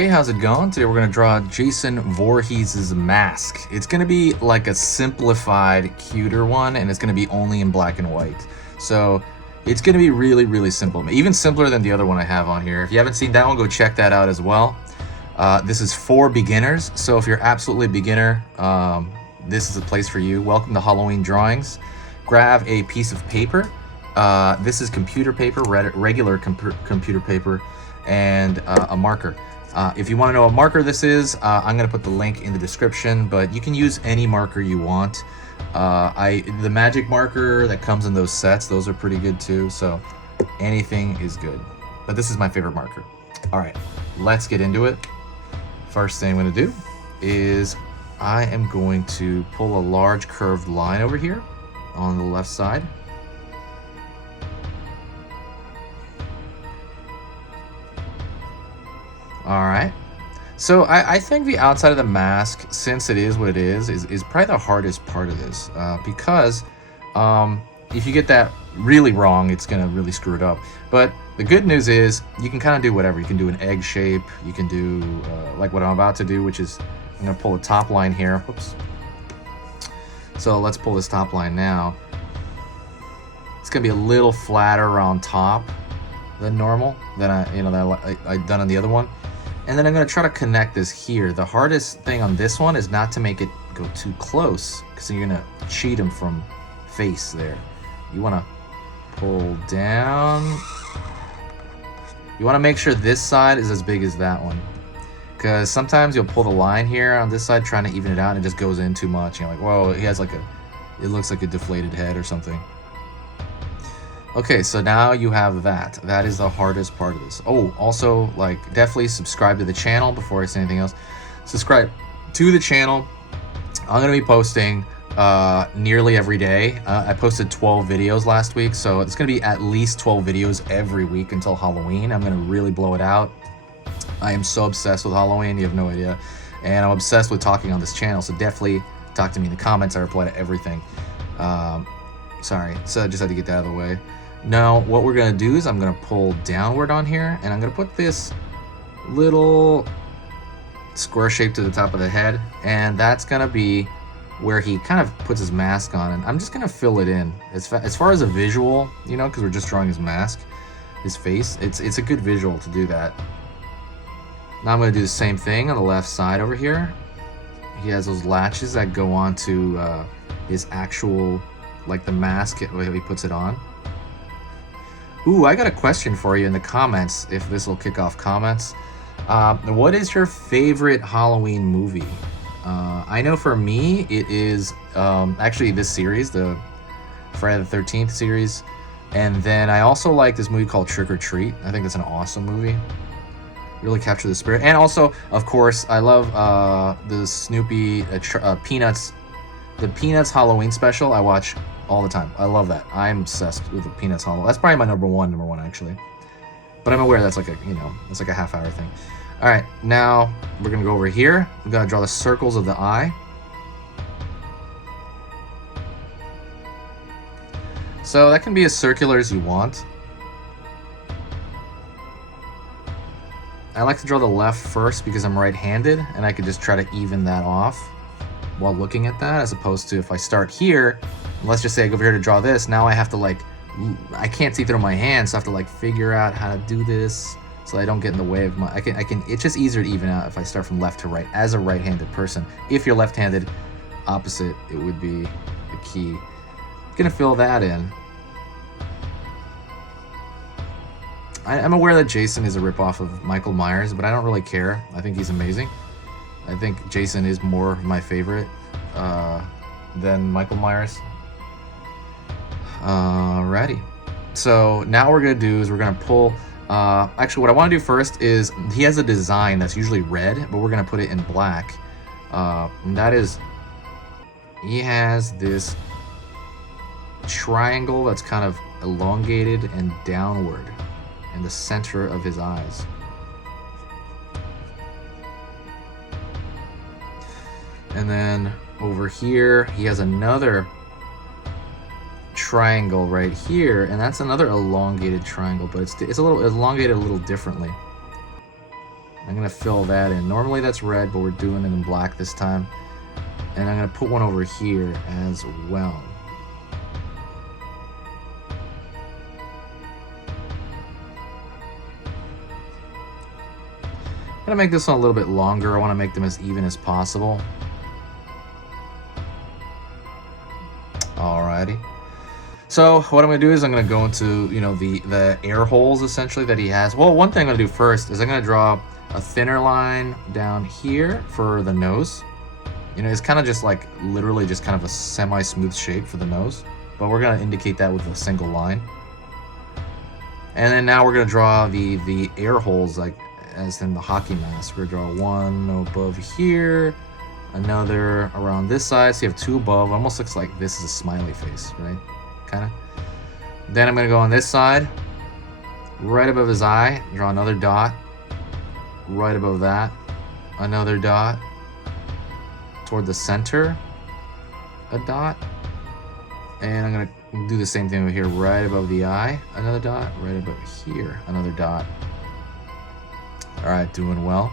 Hey, how's it going? Today we're going to draw Jason Voorhees' mask. It's going to be like a simplified, cuter one, and it's going to be only in black and white. So it's going to be really, really simple. Even simpler than the other one I have on here. If you haven't seen that one, go check that out as well. This is for beginners, so if you're absolutely a beginner, this is a place for you. Welcome to Halloween Drawings. Grab a piece of paper. This is computer paper, regular computer paper, and a marker. If you want to know what marker this is, I'm going to put the link in the description, but you can use any marker you want. The magic marker that comes in those sets, those are pretty good too, so anything is good. But this is my favorite marker. All right, let's get into it. First thing I'm going to do is I am going to pull a large curved line over here on the left side. All right, so I think the outside of the mask, since it is what it is probably the hardest part of this, because if you get that really wrong, it's gonna really screw it up. But the good news is you can kind of do whatever. You can do an egg shape, you can do like what I'm about to do, which is I'm gonna pull a top line here. Whoops. So let's pull this top line now. It's gonna be a little flatter on top than normal than I done on the other one. And then I'm going to try to connect this here. The hardest thing on this one is not to make it go too close, because you're going to cheat him from face there. You want to pull down. You want to make sure this side is as big as that one, because sometimes you'll pull the line here on this side trying to even it out, and it just goes in too much. You're like, whoa, he has like it looks like a deflated head or something. Okay, so now you have that. That is the hardest part of this. Oh, also, like, definitely subscribe to the channel before I say anything else. Subscribe to the channel. I'm going to be posting nearly every day. I posted 12 videos last week, so it's going to be at least 12 videos every week until Halloween. I'm going to really blow it out. I am so obsessed with Halloween, you have no idea. And I'm obsessed with talking on this channel, so definitely talk to me in the comments. I reply to everything. Sorry, so I just had to get that out of the way. Now, what we're going to do is I'm going to pull downward on here, and I'm going to put this little square shape to the top of the head, and that's going to be where he kind of puts his mask on, and I'm just going to fill it in. As far as a visual, you know, because we're just drawing his mask, his face, it's a good visual to do that. Now I'm going to do the same thing on the left side over here. He has those latches that go on to his actual, like the mask, where he puts it on. Ooh, I got a question for you in the comments, if this will kick off comments. What is your favorite Halloween movie? I know for me, it is actually this series, the Friday the 13th series. And then I also like this movie called Trick or Treat. I think it's an awesome movie. Really capture the spirit. And also, of course, I love the Snoopy Peanuts. The Peanuts Halloween special I watch all the time. I love that. I'm obsessed with the Peanuts Halloween. That's probably my number one actually. But I'm aware that's like a, you know, it's like a half-hour thing. All right, now we're gonna go over here. We're gonna draw the circles of the eye. So that can be as circular as you want. I like to draw the left first because I'm right-handed, and I could just try to even that off while looking at that, as opposed to if I start here, let's just say I go over here to draw this, now I have to like, I can't see through my hands, so I have to like figure out how to do this so I don't get in the way of my, I can, it's just easier to even out if I start from left to right as a right-handed person. If you're left-handed, opposite, it would be the key. I'm gonna fill that in. I'm aware that Jason is a ripoff of Michael Myers, but I don't really care. I think he's amazing. I think Jason is more my favorite than Michael Myers. Alrighty. So now what we're going to do is we're going to pull... actually, what I want to do first is he has a design that's usually red, but we're going to put it in black. And that is... He has this triangle that's kind of elongated and downward in the center of his eyes. And then over here, he has another triangle right here, and that's another elongated triangle, but it's a little elongated a little differently. I'm gonna fill that in. Normally that's red, but we're doing it in black this time. And I'm gonna put one over here as well. I'm gonna make this one a little bit longer. I wanna make them as even as possible. Alrighty. So what I'm gonna do is I'm gonna go into, you know, the air holes essentially that he has. Well, one thing I'm gonna do first is I'm gonna draw a thinner line down here for the nose. You know, it's kind of just like literally just kind of a semi-smooth shape for the nose, but we're gonna indicate that with a single line. And then now we're gonna draw the air holes like as in the hockey mask. We're gonna draw one above here, another around this side. So you have two above. Almost looks like this is a smiley face, right? Kind of. Then I'm gonna go on this side, right above his eye, draw another dot. Right above that, another dot. Toward the center, a dot. And I'm gonna do the same thing over here, right above the eye, another dot. Right above here, another dot. All right, doing well.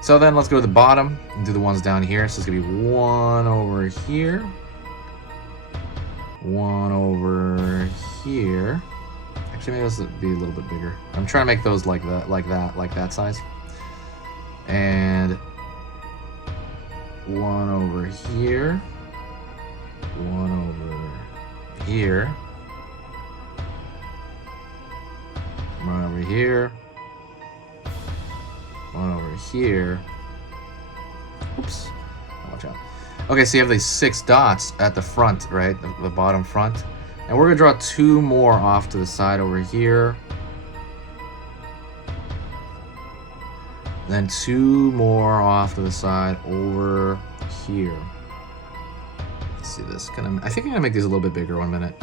So then let's go to the bottom and do the ones down here. So it's gonna be one over here, one over here. Actually, maybe this would be a little bit bigger. I'm trying to make those like that size. And one over here, one over here, one over here, one over here. Oops, watch out. Okay, so you have these 6 dots at the front, right? The bottom front. And we're gonna draw 2 more off to the side over here. Then 2 more off to the side over here. Let's see this. I think I'm gonna make these a little bit bigger. 1 minute.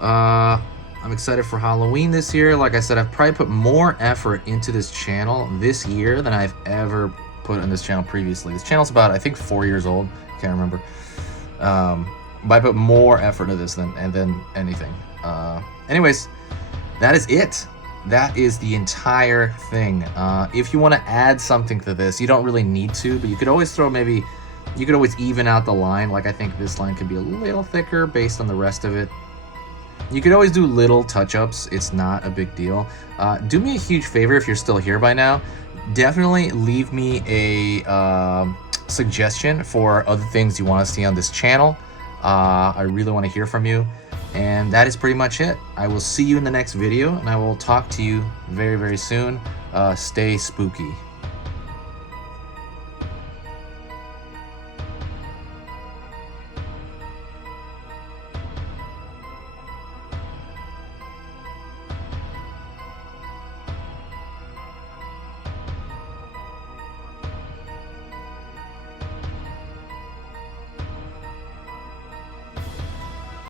I'm excited for Halloween this year. Like I said, I've probably put more effort into this channel this year than I've ever put on this channel previously. This channel's about, I think, 4 years old. Can't remember. But I put more effort into this than anything. Anyways, that is it. That is the entire thing. If you want to add something to this, you don't really need to, but you could always you could always even out the line. Like I think this line could be a little thicker based on the rest of it. You could always do little touch-ups. It's not a big deal. Do me a huge favor if you're still here by now. Definitely leave me a suggestion for other things you want to see on this channel. I really want to hear from you. And that is pretty much it. I will see you in the next video, and I will talk to you very, very soon. Stay spooky.